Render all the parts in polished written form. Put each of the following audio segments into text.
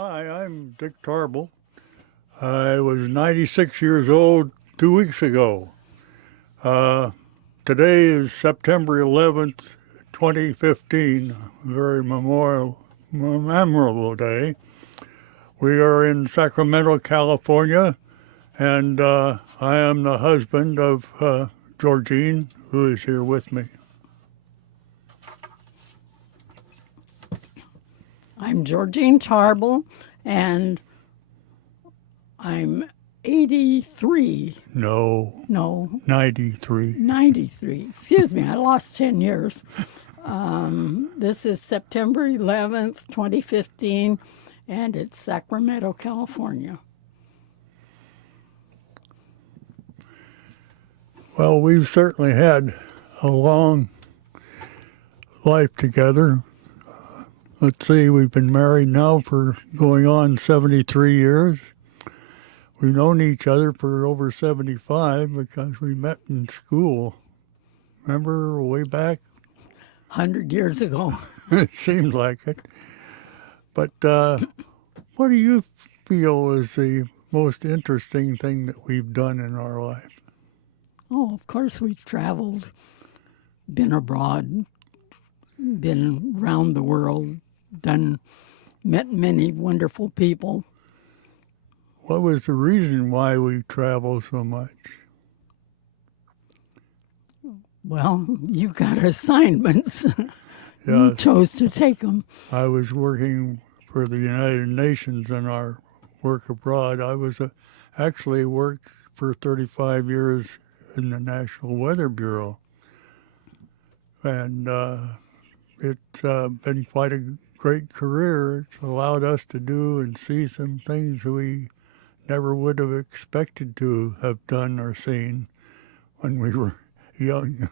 Hi, I'm Dick Tarble. I was 96 years old 2 weeks ago. Uh, Today is September 11th, 2015, a very memorable day. We are in Sacramento, California, and I am the husband of Georgene, who is here with me. I'm Georgene Tarble, and I'm 83. No, 93. 93. Excuse me, I lost 10 years. This is September 11th, 2015, and it's Sacramento, California. Well, we've certainly had a long life together. Let's see, we've been married now for going on 73 years. We've known each other for over 75 because we met in school. Remember way back? 100 years ago. It seemed like it. But what do you feel is the most interesting thing that we've done in our life? Oh, of course, we've traveled, been abroad, been around the world, met many wonderful people. What was the reason why we travel so much? Well, you got assignments. You Yes, chose to take them. I was working for the United Nations in our work abroad. Actually worked for 35 years in the National Weather Bureau. And it's been quite a great career. It's allowed us to do and see some things we never would have expected to have done or seen when we were young.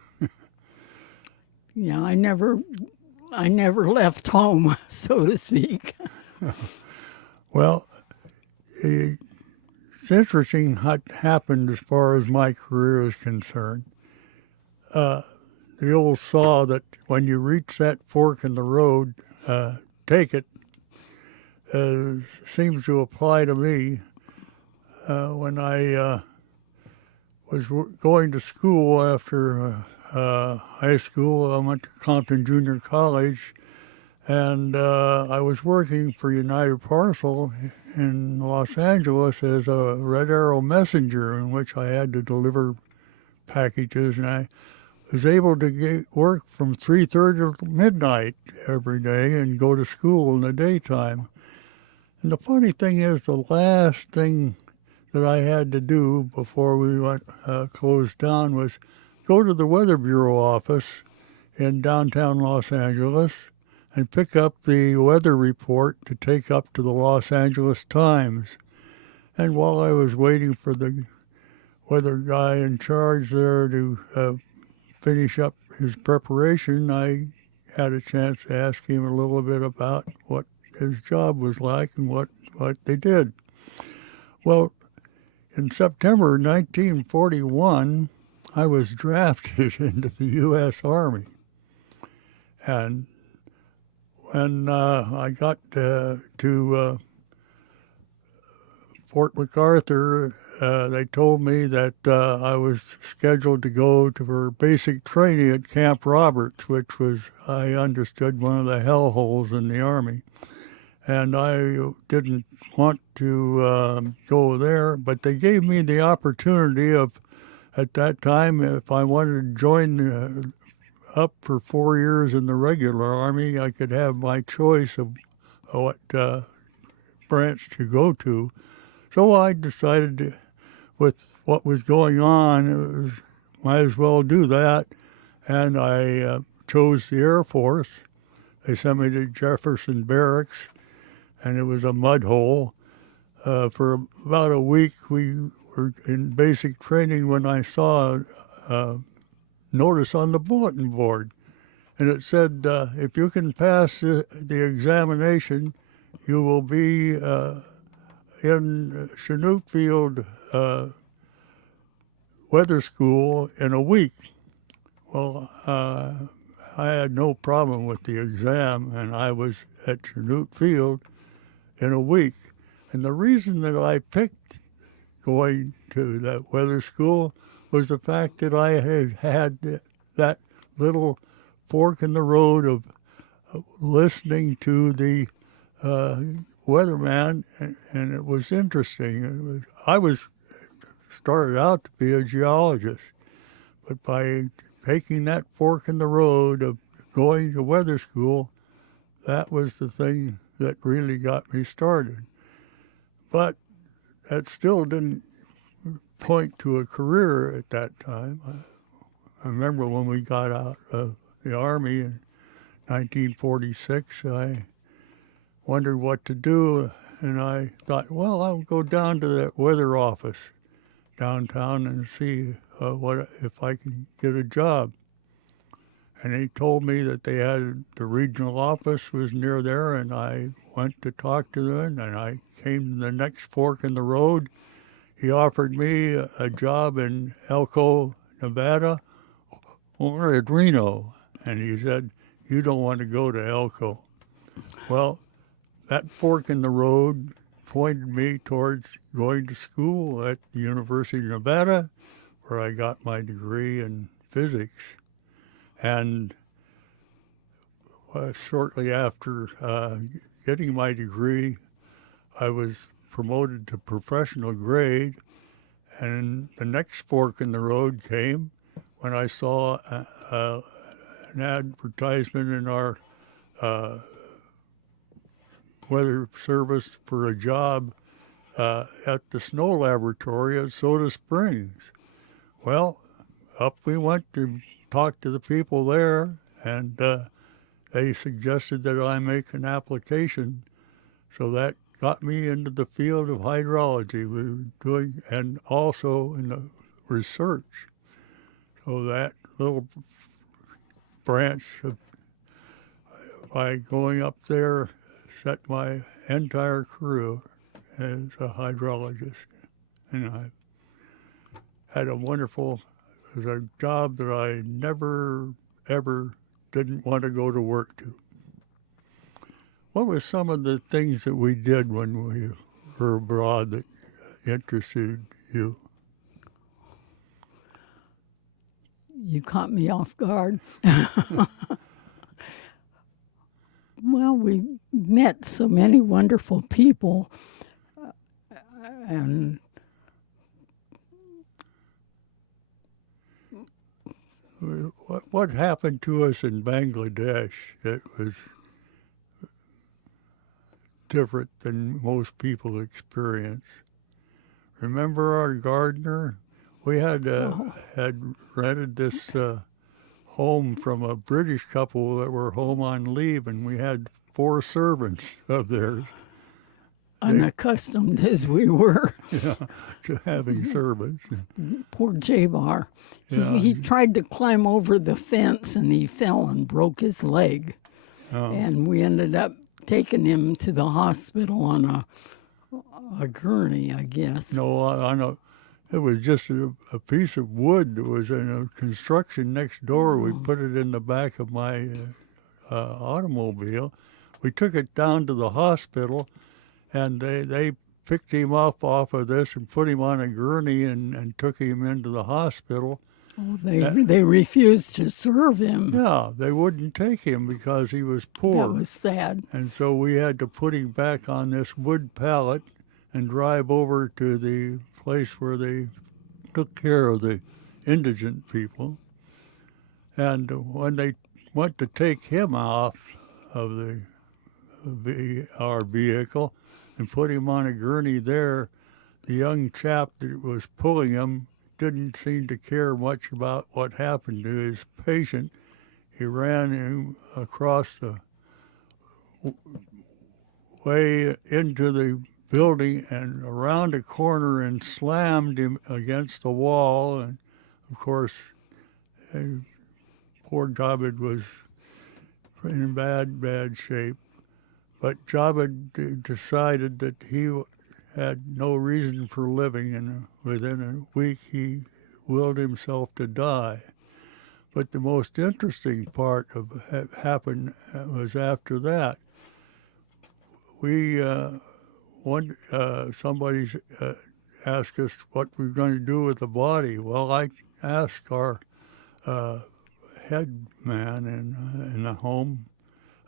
Yeah, I never left home, so to speak. Well, it's interesting what happened as far as my career is concerned. The old saw that when you reach that fork in the road, take it, seems to apply to me. When I was going to school after high school, I went to Compton Junior College, and I was working for United Parcel in Los Angeles as a Red Arrow messenger, in which I had to deliver packages, and I was able to work from 3:30 to midnight every day and go to school in the daytime. And the funny thing is, the last thing that I had to do before we went closed down was go to the Weather Bureau office in downtown Los Angeles and pick up the weather report to take up to the Los Angeles Times. And while I was waiting for the weather guy in charge there to finish up his preparation, I had a chance to ask him a little bit about what his job was like and what they did. Well, in September 1941, I was drafted into the U.S. Army. And when I got to Fort MacArthur, they told me that I was scheduled to go for basic training at Camp Roberts, which was, I understood, one of the hellholes in the Army. And I didn't want to go there, but they gave me the opportunity of, at that time, if I wanted to join up for 4 years in the regular Army, I could have my choice of what branch to go to. So I decided with what was going on, might as well do that. And I chose the Air Force. They sent me to Jefferson Barracks, and it was a mud hole. For about a week, we were in basic training when I saw a notice on the bulletin board. And it said, if you can pass the examination, you will be in Chinook Field Weather School in a week. Well, I had no problem with the exam, and I was at Chinook Field in a week. And the reason that I picked going to that weather school was the fact that I had that little fork in the road of listening to the weatherman, and it was interesting. I was started out to be a geologist, but by taking that fork in the road of going to weather school, that was the thing that really got me started. But that still didn't point to a career at that time. I remember when we got out of the Army in 1946, I wondered what to do, and I thought, well, I'll go down to that weather office downtown and see what if I can get a job. And he told me that they had the regional office was near there, and I went to talk to them, and I came to the next fork in the road. He offered me a job in Elko, Nevada, or at Reno, and he said, you don't want to go to Elko. Well, that fork in the road pointed me towards going to school at the University of Nevada, where I got my degree in physics. And shortly after getting my degree, I was promoted to professional grade, and the next fork in the road came when I saw an advertisement in our weather service for a job at the snow laboratory at Soda Springs. Well, up we went to talk to the people there, and they suggested that I make an application. So that got me into the field of hydrology we were doing, and also in the research. So that little branch of, by going up there, set my entire career as a hydrologist. And I had a wonderful, it was a job that I never, ever didn't want to go to work to. What were some of the things that we did when we were abroad that interested you? You caught me off guard. Well, we met so many wonderful people, and What happened to us in Bangladesh that was different than most people experience? Remember our gardener? We had rented this home from a British couple that were home on leave, and we had 4 servants of theirs. unaccustomed as we were. Yeah, to having servants. Poor J-Bar. Yeah. He tried to climb over the fence, and he fell and broke his leg. Oh. And we ended up taking him to the hospital on a gurney, I guess. No, I know. It was just a piece of wood that was in a construction next door. We put it in the back of my automobile. We took it down to the hospital, and they picked him up off of this and put him on a gurney and took him into the hospital. Oh, they refused to serve him. Yeah, they wouldn't take him because he was poor. That was sad. And so we had to put him back on this wood pallet and drive over to the place where they took care of the indigent people. And when they went to take him off of our vehicle and put him on a gurney there, the young chap that was pulling him didn't seem to care much about what happened to his patient. He ran him across the way into the building and around a corner and slammed him against the wall. And of course, poor Jabed was in bad shape. But Jabed decided that he had no reason for living, and within a week he willed himself to die. But the most interesting part of happened was after that. We somebody asked us what we're going to do with the body. Well, I asked our head man in the home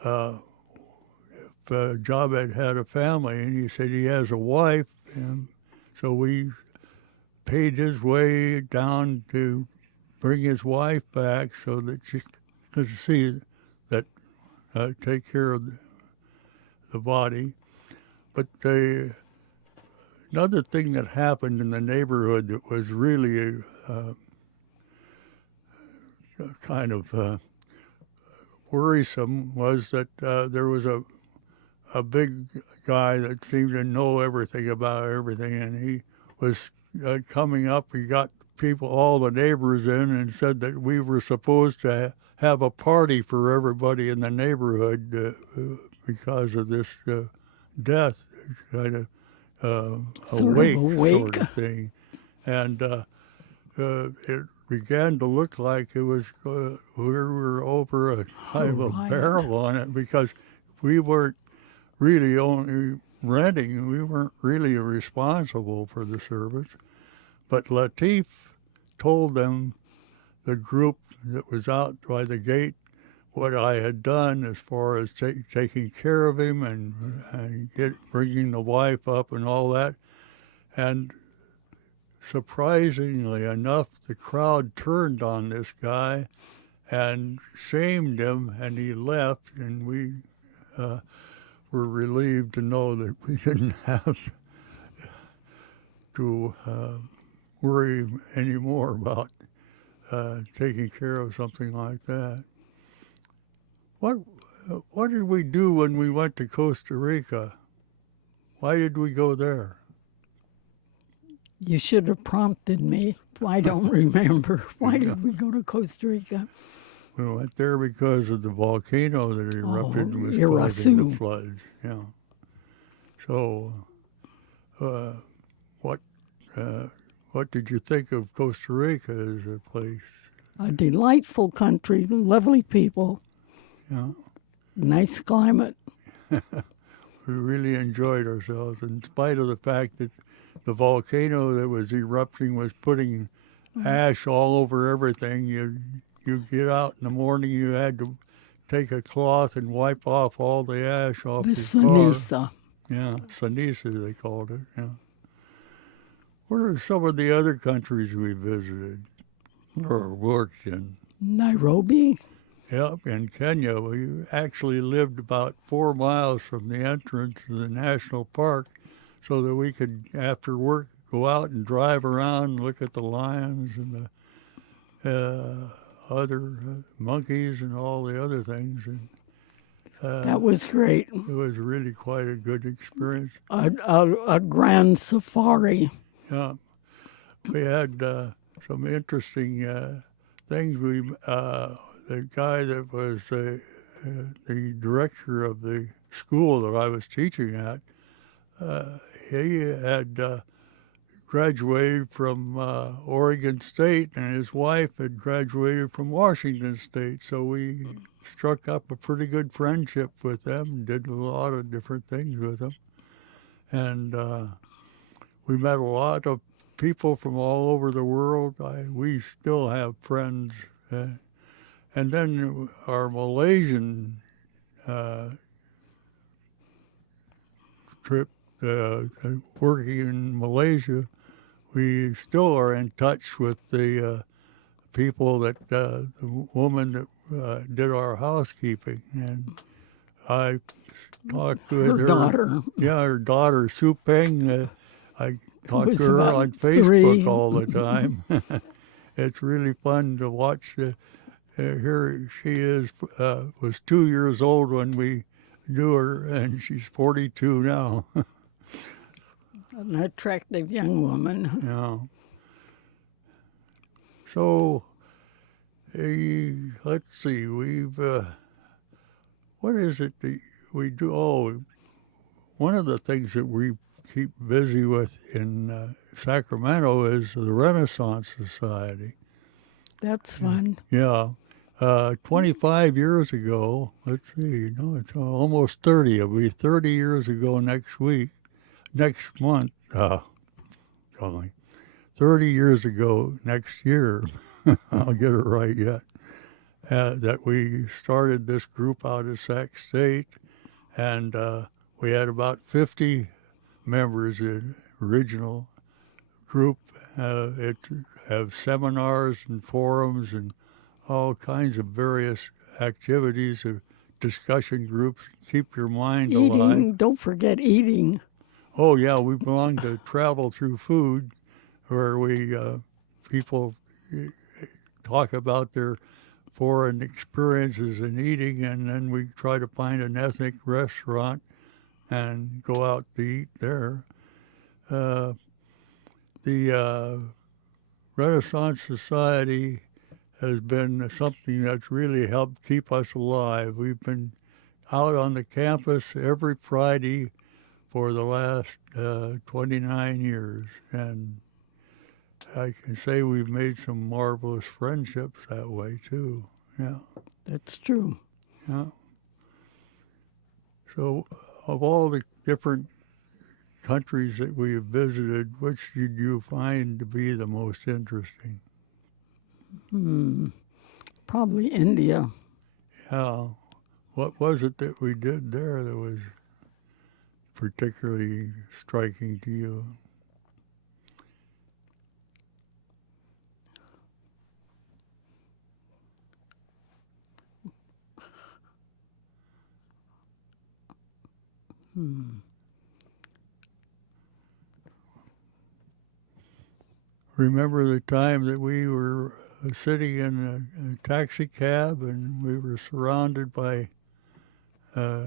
if Jabed had a family, and he said he has a wife, and so we paid his way down to bring his wife back so that she could see that, take care of the body. But another thing that happened in the neighborhood that was really kind of worrisome was that there was a big guy that seemed to know everything about everything, and he was coming up. He got all the neighbors in, and said that we were supposed to have a party for everybody in the neighborhood because of this death, kind of a wake sort of thing. And it began to look like it was we were over a kind of a barrel on it, because we weren't really only renting. We weren't really responsible for the service. But Latif told them, the group that was out by the gate, what I had done as far as taking care of him and bringing the wife up and all that. And surprisingly enough, the crowd turned on this guy and shamed him, and he left, and we were relieved to know that we didn't have to worry anymore about taking care of something like that. What did we do when we went to Costa Rica? Why did we go there? You should have prompted me. I don't remember. Why did we go to Costa Rica? We went there because of the volcano that erupted and was causing the floods. Yeah. So, what did you think of Costa Rica as a place? A delightful country, lovely people. Yeah. Nice climate. We really enjoyed ourselves, in spite of the fact that the volcano that was erupting was putting ash all over everything. You get out in the morning, you had to take a cloth and wipe off all the ash off the your ceniza. car. Yeah, ceniza they called it. Yeah. What are some of the other countries we visited or worked in? Nairobi. Yep, in Kenya. We actually lived about 4 miles from the entrance of the national park, so that we could, after work, go out and drive around, look at the lions and the other monkeys and all the other things. And that was great. it was really quite a good experience. A grand safari. Yeah, we had some interesting things. The guy that was the director of the school that I was teaching at, he had graduated from Oregon State, and his wife had graduated from Washington State. So we struck up a pretty good friendship with them, did a lot of different things with them. And we met a lot of people from all over the world. We still have friends. And then our Malaysian trip, working in Malaysia, we still are in touch with the people the woman that did our housekeeping. And I talked with her. Her daughter. Yeah, her daughter, Su Peng. I talk to her about on Facebook 3. all the time. It's really fun to watch. Here she is, was 2 years old when we knew her, and she's 42 now. An attractive young woman. Yeah. So, let's see, what is it that we do? Oh, one of the things that we keep busy with in Sacramento is the Renaissance Society. That's fun. Yeah. 25 years ago, let's see, no, it's almost 30. It'll be 30 years ago next week. next month, golly, 30 years ago next year, I'll get it right yet, that we started this group out of Sac State, and we had about 50 members in original group. It have seminars and forums and all kinds of various activities, discussion groups, keep your mind alive. Eating, don't forget eating. Oh yeah, we belong to Travel Through Food, where we people talk about their foreign experiences in eating, and then we try to find an ethnic restaurant and go out to eat there. The Renaissance Society has been something that's really helped keep us alive. We've been out on the campus every Friday for the last 29 years, and I can say we've made some marvelous friendships that way too. Yeah, That's true. yeah. So, of all the different countries that we have visited, which did you find to be the most interesting? Probably India. Yeah. What was it that we did there that was particularly striking to you? Remember the time that we were sitting in a taxi cab and we were surrounded by uh,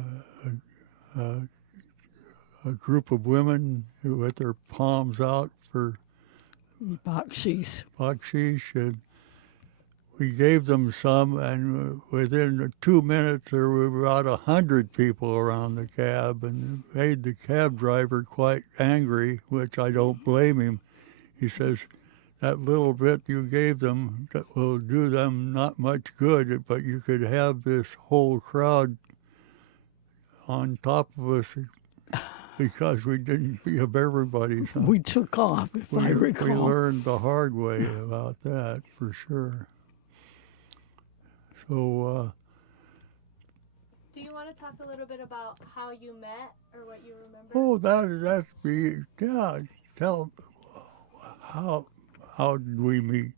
a group of women who with their palms out for Bakshish. bakshish, and we gave them some, and within 2 minutes there were about 100 people around the cab, and it made the cab driver quite angry, which I don't blame him. He says, that little bit you gave them that will do them not much good, but you could have this whole crowd on top of us because we didn't give everybody something. We took off, if I recall. We learned the hard way about that, for sure. So, Do you want to talk a little bit about how you met or what you remember? that's me. Yeah, tell how did we meet?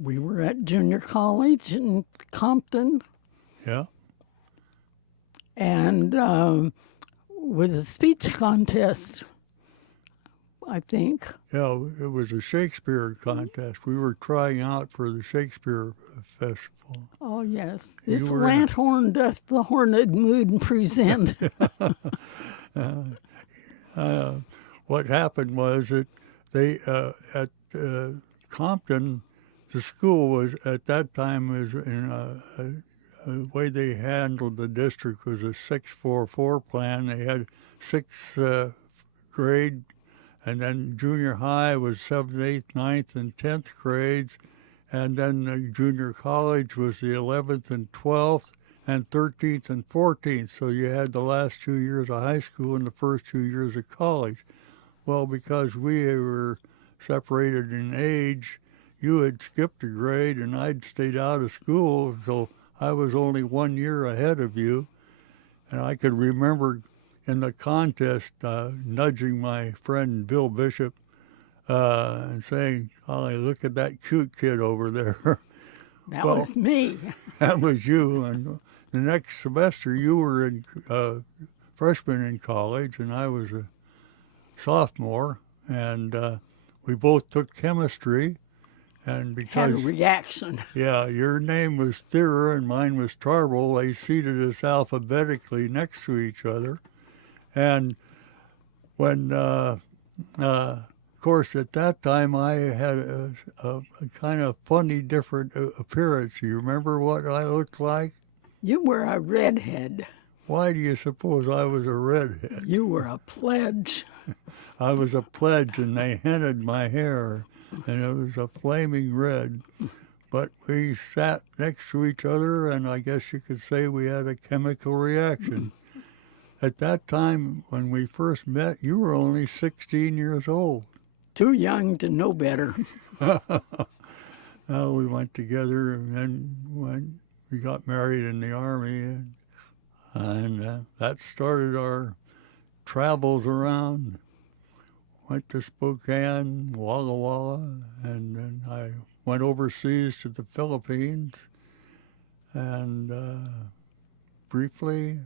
We were at junior college in Compton, Yeah, and with a speech contest, I think. yeah. It was a Shakespeare contest. We were trying out for the Shakespeare Festival. Oh, yes. You This were in a- lanthorn doth the horned moon present. What happened was that they at Compton, the school was at that time was in the way they handled the district was a 6-4-4 plan. They had sixth grade, and then junior high was 7th, 8th, 9th, and 10th grades, and then junior college was the 11th and 12th, and 13th and 14th. So you had the last 2 years of high school and the first 2 years of college. Well, because we were separated in age, you had skipped a grade and I'd stayed out of school, so I was only 1 year ahead of you. And I could remember in the contest nudging my friend Bill Bishop and saying, "Golly, look at that cute kid over there." That Well, was me. That was you. And the next semester, you were a freshman in college, and I was a sophomore. And we both took chemistry. And Had a because, reaction. yeah, your name was Thera and mine was Tarble, they seated us alphabetically next to each other. And when, of course, at that time, I had a kind of funny, different appearance. You remember what I looked like? You were a redhead. Why do you suppose I was a redhead? You were a pledge. I was a pledge, and they hennaed my hair, and it was a flaming red. But we sat next to each other, and I guess you could say we had a chemical reaction. at that time when we first met, you were only 16 years old. Too young to know better. We went together, and then we got married in the Army, and that started our travels around. Went to Spokane, Walla Walla, and then I went overseas to the Philippines, and briefly,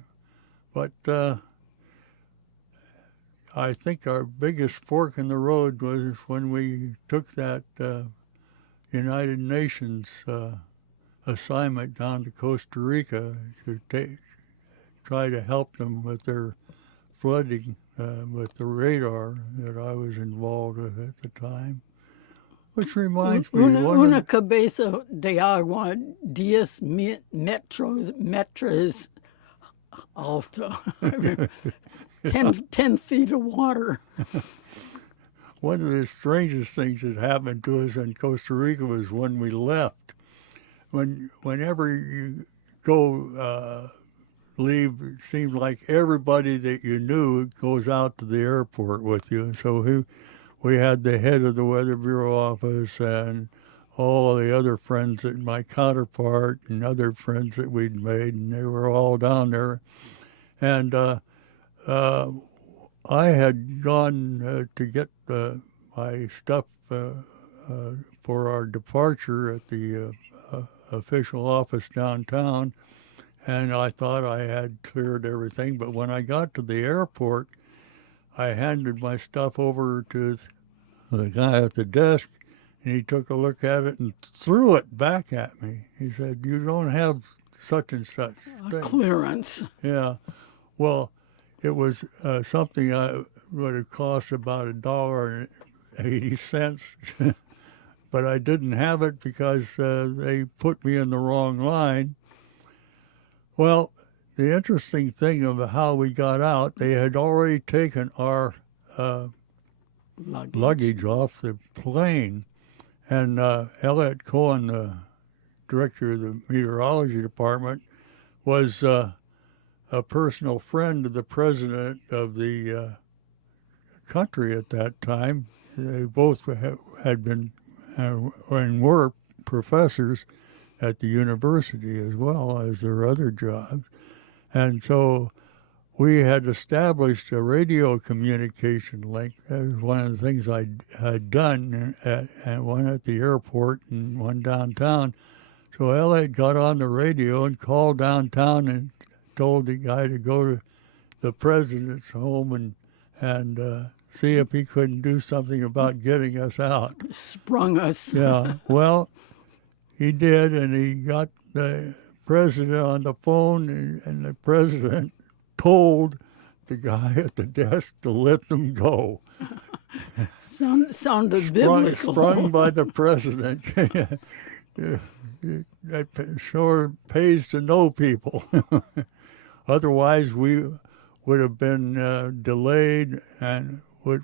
but I think our biggest fork in the road was when we took that United Nations assignment down to Costa Rica to try to help them with their flooding with the radar that I was involved with at the time. Which reminds me, Una cabeza de agua, 10 metros alto. 10 feet of water. one of the strangest things that happened to us in Costa Rica was when we left. Whenever you go leave, it seemed like everybody that you knew goes out to the airport with you. So we had the head of the Weather Bureau office and all the other friends that my counterpart and other friends that we'd made, and they were all down there. And I had gone to get my stuff for our departure at the official office downtown, and I thought I had cleared everything. But when I got to the airport, I handed my stuff over to the guy at the desk, and he took a look at it and threw it back at me. He said, "You don't have such and such thing." Clearance. Yeah. Well, it was something would have cost about $1.80, but I didn't have it because they put me in the wrong line. Well, the interesting thing of how we got out, they had already taken our luggage off the plane, and Elliot Cohen, the director of the meteorology department, was a personal friend of the president of the country at that time. They both had been and were professors at the university as well as their other jobs. And so we had established a radio communication link. That was one of the things I had done, and one at the airport and one downtown. So Elliot got on the radio and called downtown and told the guy to go to the president's home and see if he couldn't do something about getting us out. Sprung us. Yeah, well, he did, and he got the president on the phone, and the president told the guy at the desk to let them go. Sounded biblical. Sprung by the president. It sure pays to know people. Otherwise, we would have been delayed and would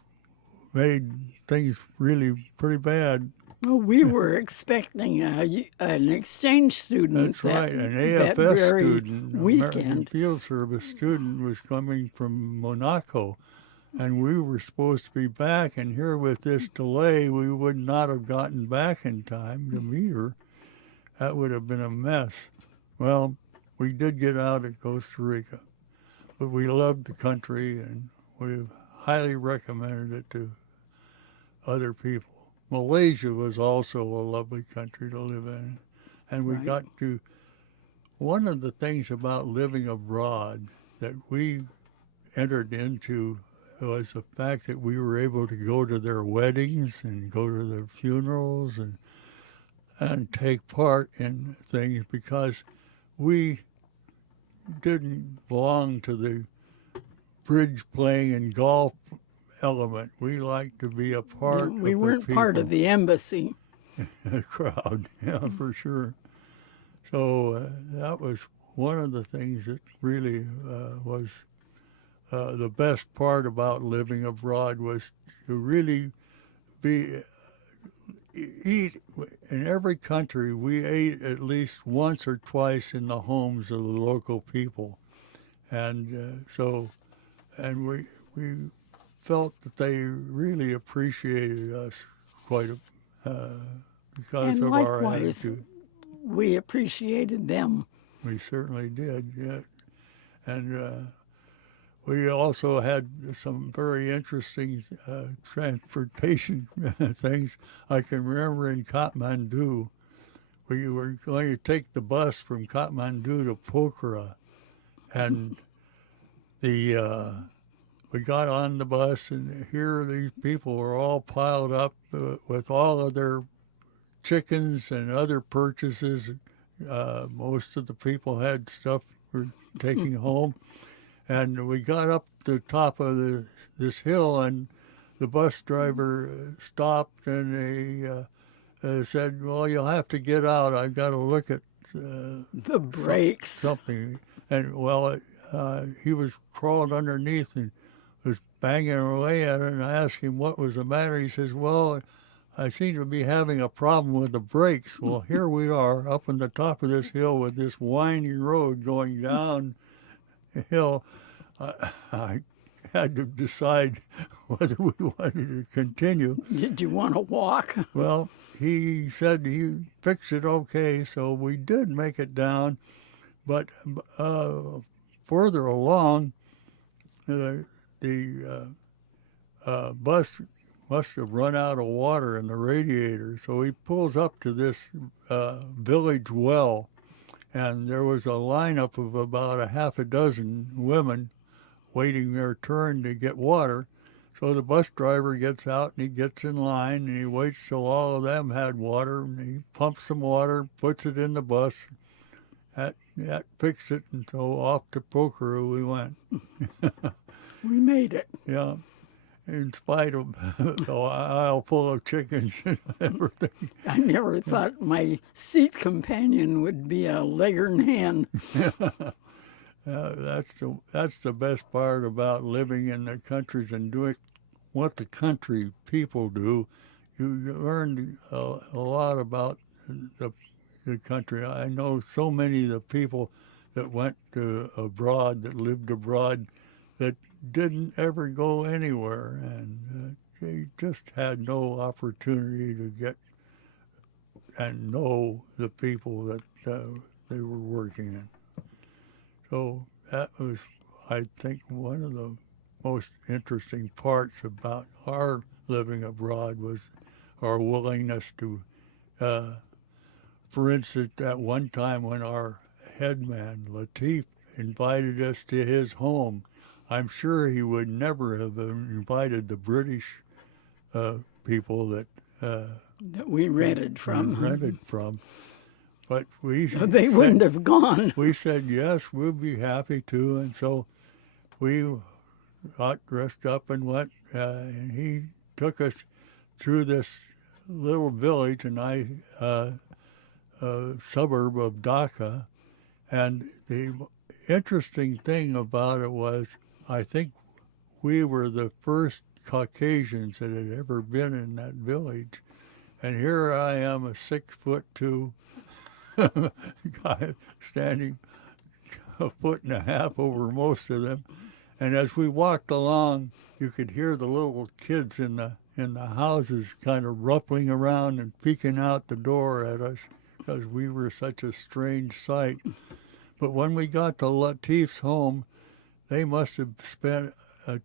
made things really pretty bad. Well, we were expecting an exchange student. That's right, an that AFS very student, weekend. American Field Service student, was coming from Monaco, and we were supposed to be back. And here, with this delay, we would not have gotten back in time to meet her. That would have been a mess. Well, we did get out of Costa Rica, but we loved the country, and we highly recommended it to other people. Malaysia was also a lovely country to live in. And we got to, one of the things about living abroad that we entered into was the fact that we were able to go to their weddings and go to their funerals and take part in things, because we didn't belong to the bridge playing and golf element. We like to be a part of we weren't part of the embassy. the crowd, yeah, for sure. So that was one of the things that really was the best part about living abroad, was to really eat. In every country, we ate at least once or twice in the homes of the local people. And and we felt that they really appreciated us quite because And of our likewise, attitude. we appreciated them. We certainly did, yeah. And we also had some very interesting transportation things. I can remember in Kathmandu, we were going to take the bus from Kathmandu to Pokhara, and we got on the bus, and here these people were all piled up with all of their chickens and other purchases. Most of the people had stuff for taking home. And we got up the top of this hill, and the bus driver stopped, and he said, "Well, you'll have to get out. I've got to look at The brakes. something." And well, he was crawling underneath and was banging away at it, and I asked him what was the matter. He says, "Well, I seem to be having a problem with the brakes." Well, here we are up on the top of this hill with this winding road going down the hill. I had to decide whether we wanted to continue. Did you want to walk? Well, he said he fixed it okay, so we did make it down. But further along, the bus must have run out of water in the radiator, so he pulls up to this village well, and there was a lineup of about a half a dozen women waiting their turn to get water. So the bus driver gets out and he gets in line and he waits till all of them had water, and he pumps some water, puts it in the bus. That fixed it, and so off to Pokhara we went. We made it. Yeah, in spite of the aisle full of chickens and everything. I never thought my seat companion would be a Leghorn hen. That's the best part about living in the countries and doing what the country people do. You learn a lot about the country. I know so many of the people that went abroad, that lived abroad, that didn't ever go anywhere, and they just had no opportunity to get and know the people that they were working in. So that was, I think, one of the most interesting parts about our living abroad was our willingness to, for instance, at one time when our headman, Latif, invited us to his home, I'm sure he would never have invited the British people that we rented from. But They wouldn't have gone. We said, yes, we'll be happy to. And so we got dressed up and went, and he took us through this little village, a suburb of Dhaka. And the interesting thing about it was, I think we were the first Caucasians that had ever been in that village. And here I am, a 6'2" guy standing a foot and a half over most of them. And as we walked along, you could hear the little kids in the houses kind of ruffling around and peeking out the door at us because we were such a strange sight. But when we got to Latif's home, they must have spent a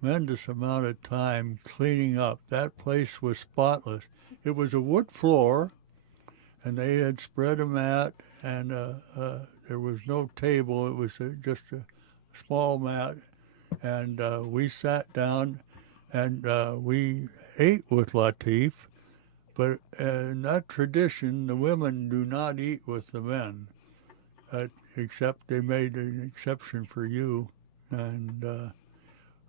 tremendous amount of time cleaning up. That place was spotless. It was a wood floor, and they had spread a mat, and there was no table. It was just a small mat, and we sat down, and we ate with Latif. But in that tradition, the women do not eat with the men, except they made an exception for you, and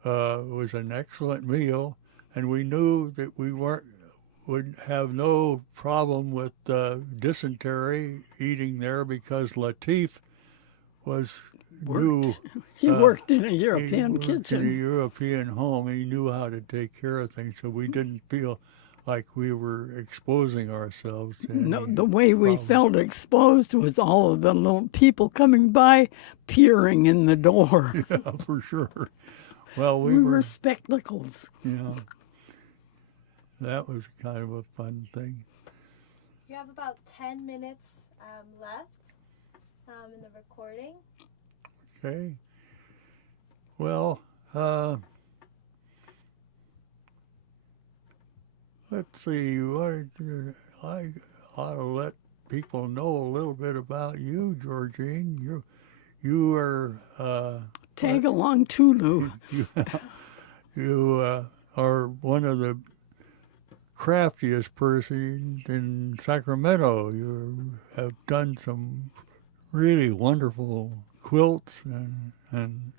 it was an excellent meal, and we knew that we would have no problem with dysentery eating there because Latif knew He worked in a he European worked in a kitchen. European home. He knew how to take care of things, so we didn't feel like we were exposing ourselves to No, any the way we problem. felt exposed was all of the little people coming by, peering in the door. Yeah, for sure. Well, We were spectacles. That was kind of a fun thing. You have about 10 minutes left in the recording. Okay. Well, let's see. I ought to let people know a little bit about you, Georgene. You are Tag along, Tulu. you are one of the craftiest persons in Sacramento. You have done some really wonderful quilts and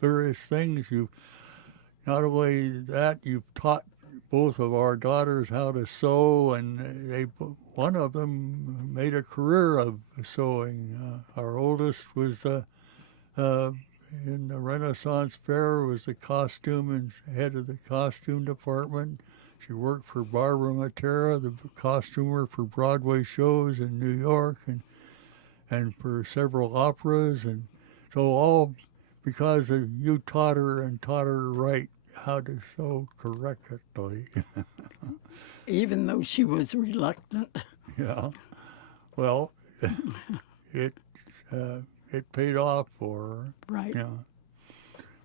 various things. You not only that, you've taught both of our daughters how to sew, and one of them made a career of sewing. Our oldest was in the Renaissance Fair, was the costume and head of the costume department. She worked for Barbara Matera, the costumer for Broadway shows in New York, and for several operas, and so all because you taught her right how to sew correctly. Even though she was reluctant. Yeah. Well, it paid off for her. Right. Yeah.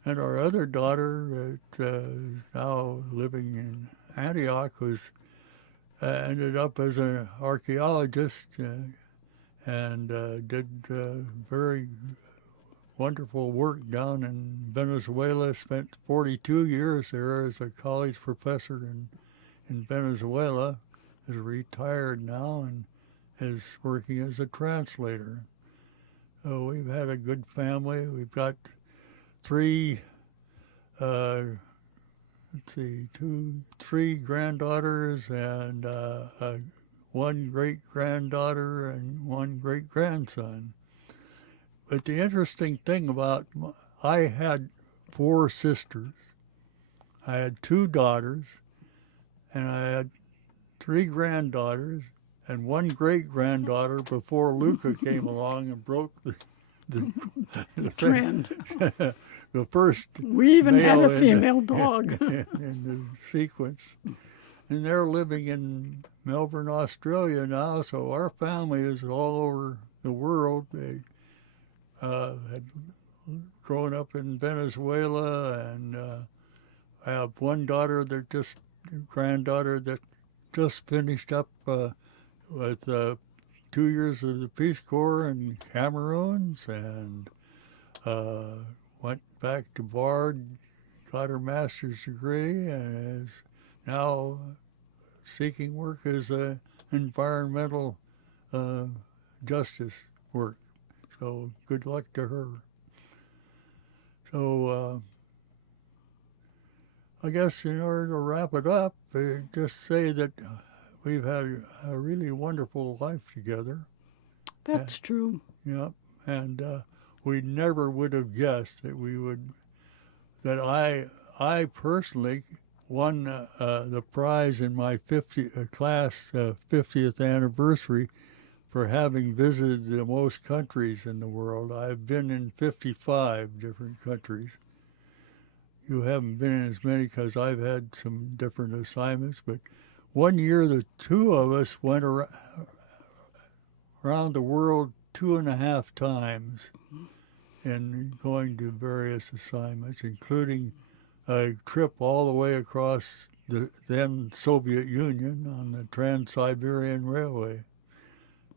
And our other daughter that is now living in Antioch ended up as an archaeologist and did very wonderful work down in Venezuela. Spent 42 years there as a college professor in Venezuela. Is retired now and is working as a translator. So we've had a good family. We've got three granddaughters and one great-granddaughter and one great-grandson. But the interesting thing I had 4 sisters. I had 2 daughters, and I had 3 granddaughters, and 1 great-granddaughter before Luca came along and broke the Trend. the first We even had a male female dog. in the sequence. And they're living in Melbourne, Australia now, so our family is all over the world. They had grown up in Venezuela, and I have one granddaughter that just finished up with 2 years of the Peace Corps in Cameroon, and went back to Bard, got her master's degree, and is now seeking work as environmental justice work. So good luck to her. So I guess in order to wrap it up, just say that we've had a really wonderful life together. That's true. Yep, and we never would have guessed that I personally won the prize in my 50th anniversary for having visited the most countries in the world. I've been in 55 different countries. You haven't been in as many because I've had some different assignments, but one year the 2 of us went around the world 2.5 times and going to various assignments, including a trip all the way across the then Soviet Union on the Trans-Siberian Railway.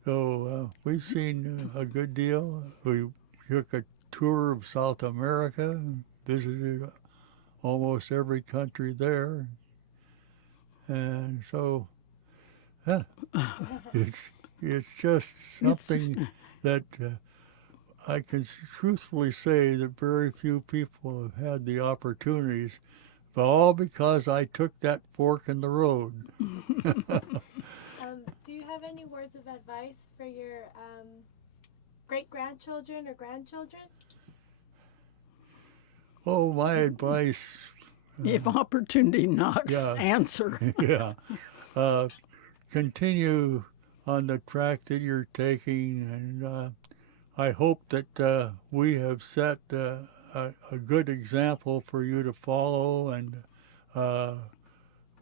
So we've seen a good deal. We took a tour of South America and visited almost every country there. And so it's just something that I can truthfully say that very few people have had the opportunities, but all because I took that fork in the road. Do you have any words of advice for your great-grandchildren or grandchildren? Oh, my advice If opportunity knocks, yeah. answer. Yeah. Continue on the track that you're taking, and I hope that we have set a good example for you to follow, and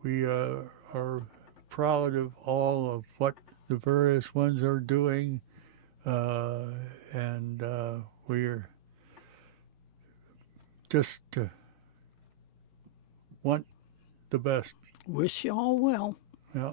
we are proud of all of what the various ones are doing, and we're just want the best. Wish you all well. Yeah.